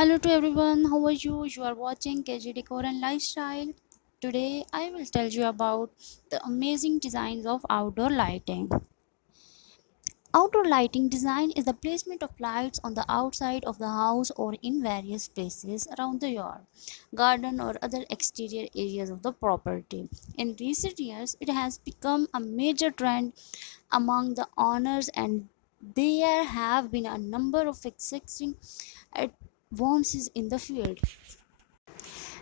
Hello to everyone, how are you? You are watching KG Decor and Lifestyle. Today I will tell you about the amazing designs of outdoor lighting. Outdoor lighting design is the placement of lights on the outside of the house or in various places around the yard, garden, or other exterior areas of the property. In recent years, it has become a major trend among the owners, and there have been a number of existing advances in the field.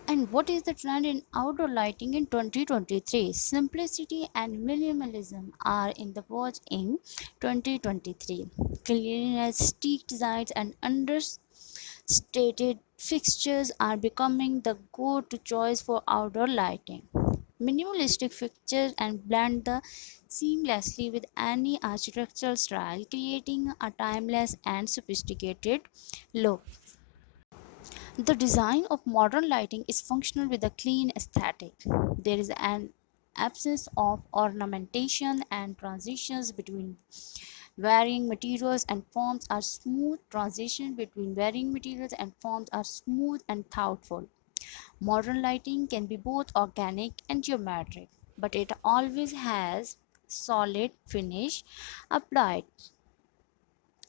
And what is the trend in outdoor lighting in 2023? Simplicity and minimalism are in the watch in 2023. Cleanliness, sleek designs, and understated fixtures are becoming the go-to choice for outdoor lighting. Minimalistic fixtures and blend the seamlessly with any architectural style, creating a timeless and sophisticated look. The design of modern lighting is functional with a clean aesthetic. There is an absence of ornamentation and transitions between varying materials and forms are smooth. Transition between varying materials and forms are smooth and thoughtful. Modern lighting can be both organic and geometric, but it always has solid finish applied.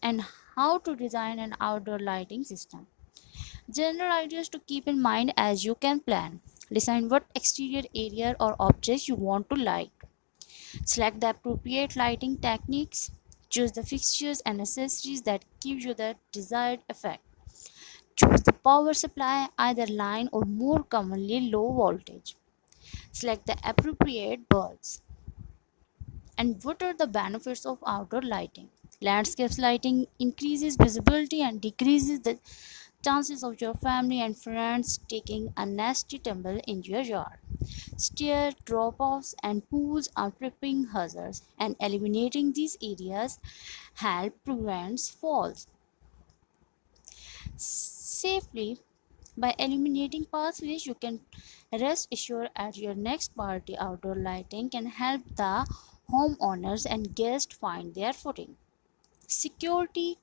And how to design an outdoor lighting system. General ideas to keep in mind as you can plan. Decide what exterior area or objects you want to light. Select the appropriate lighting techniques. Choose the fixtures and accessories that give you the desired effect. Choose the power supply, either line or more commonly low voltage. Select the appropriate bulbs. And what are the benefits of outdoor lighting? Landscape lighting increases visibility and decreases the chances of your family and friends taking a nasty tumble in your yard. Stair drop offs and pools are tripping hazards, and eliminating these areas help prevent falls safely. By eliminating pathways, you can rest assured at your next party. Outdoor lighting can help the homeowners and guests find their footing. Security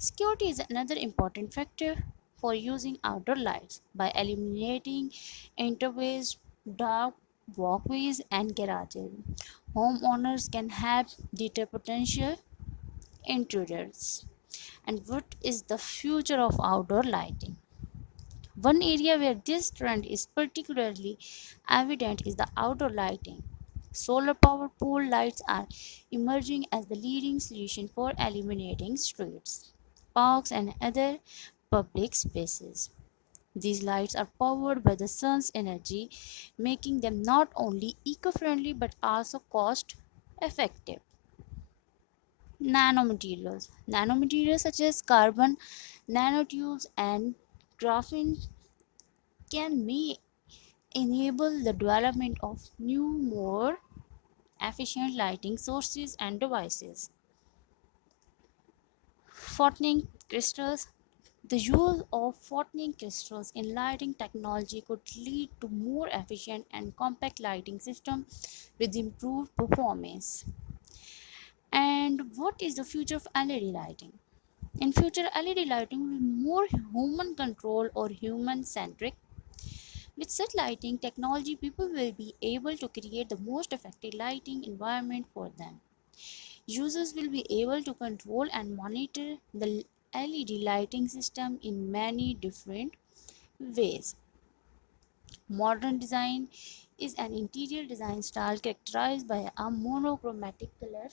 Security is another important factor for using outdoor lights. By eliminating entryways, dark walkways, and garages, homeowners can help deter potential intruders. And what is the future of outdoor lighting? One area where this trend is particularly evident is the outdoor lighting. Solar powered pole lights are emerging as the leading solution for illuminating streets, parks, and other public spaces. These lights are powered by the sun's energy, making them not only eco friendly but also cost effective. Nanomaterials such as carbon nanotubes and graphene can enable the development of new, more efficient lighting sources and devices. Photoning crystals. The use of photoning crystals in lighting technology could lead to more efficient and compact lighting systems with improved performance. And what is the future of LED lighting? In future, LED lighting will be more human control or human centric. With such lighting technology, people will be able to create the most effective lighting environment for them. Users will be able to control and monitor the LED lighting system in many different ways. Modern design is an interior design style characterized by a monochromatic color